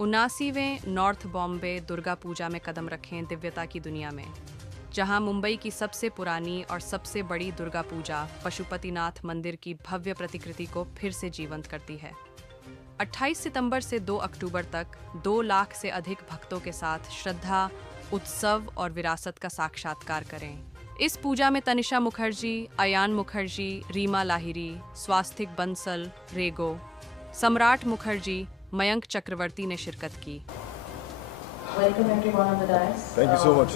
79वें north Bombay Durga Puja में कदम रखें दिव्यता की दुनिया में, जहां मुंबई की सबसे पुरानी और सबसे बड़ी दुर्गा पूजा पशुपतिनाथ मंदिर की भव्य प्रतिकृति को फिर से जीवंत करती है। 28 सितंबर से 2 अक्टूबर तक 2 लाख से अधिक भक्तों के साथ श्रद्धा, उत्सव और विरासत का साक्षात्कार करें। इस पूजा में तनिषा मुखर्जी, अयान मुखर्जी, रीमा लाहिरी, स्वास्तिक बंसल, रेगो, सम्राट मुखर्जी, मयंक चक्रवर्ती ने शिरकत की। Welcome everyone on the dais. Thank you so much.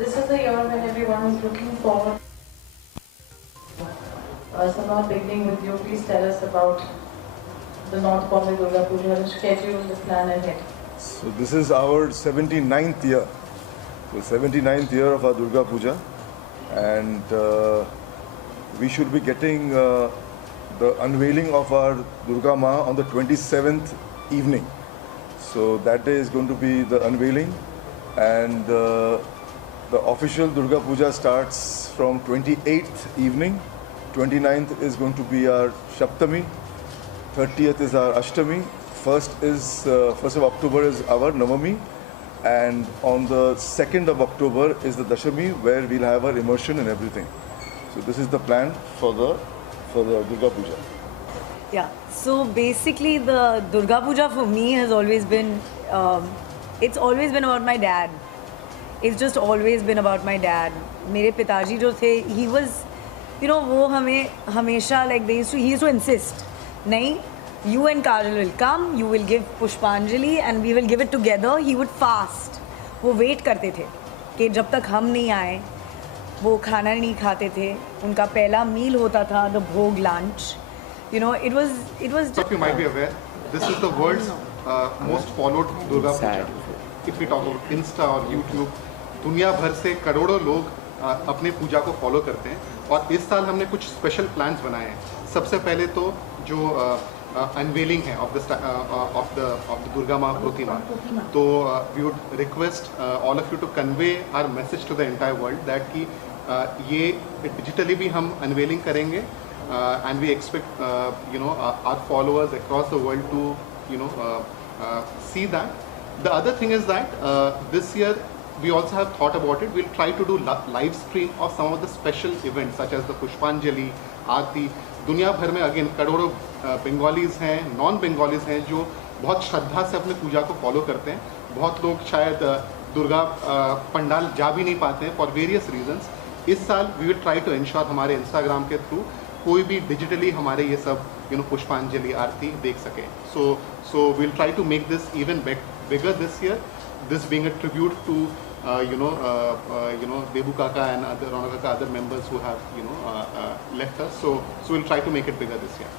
This is the year when everyone is looking forward. Samar, beginning with you, please tell us about the North Bombay Durga Puja, the schedule, the plan ahead. So this is our 79th year. The 79th year of our Durga Puja, and we should be getting the unveiling of our Durga Ma on the 27th evening. So that day is going to be the unveiling, and the official Durga Puja starts from 28th evening. 29th is going to be our Shaptami, 30th is our Ashtami, 1st of October is our Navami, and on the 2nd of October is the Dashami, where we'll have our immersion and everything. So this is the plan for the Durga Puja. Yeah, so basically the Durga Puja for me has always been, it's always been about my dad. It's just always been about my dad. मेरे पिताजी जो थे, he was, you know, वो हमें हमेशा like he used to insist, नहीं, you and Kajal will come, you will give Pushpanjali and we will give it together. He would fast. वो wait करते थे कि जब तक हम नहीं आए वो खाना नहीं खाते थे. उनका पहला मील होता था the भोग lunch. You know, it was just... You might be aware, this is the world's most followed Durga Puja. If we talk about Insta or YouTube, दुनिया भर से करोड़ों लोग अपने पूजा को फॉलो करते हैं. और इस साल हमने कुछ स्पेशल प्लान्स बनाए हैं. सबसे पहले तो जो अनवेलिंग है ऑफ द दुर्गा माँ प्रतिमा, तो we would request all of you to convey our message to the entire world that कि ये डिजिटली भी हम अनवेलिंग करेंगे, and we expect our followers across the world to see that. The other thing is that this year we also have thought about it. We'll try to do live stream of some of the special events such as the Pushpanjali, Aarti. दुनिया भर में again करोड़ों Bengalis हैं, non Bengalis हैं जो बहुत श्रद्धा से अपने पूजा को फॉलो करते हैं. बहुत लोग शायद दुर्गा पंडाल जा भी नहीं पाते हैं फॉर वेरियस रीजंस. इस साल we will try to ensure हमारे इंस्टाग्राम के थ्रू कोई भी डिजिटली हमारे ये सब पुष्पांजलि आरती देख सके. So will try to make this even bigger this year, this being a tribute to Debu Kaka and other Rona Kaka, other members who have left us. So we'll try to make it bigger this year.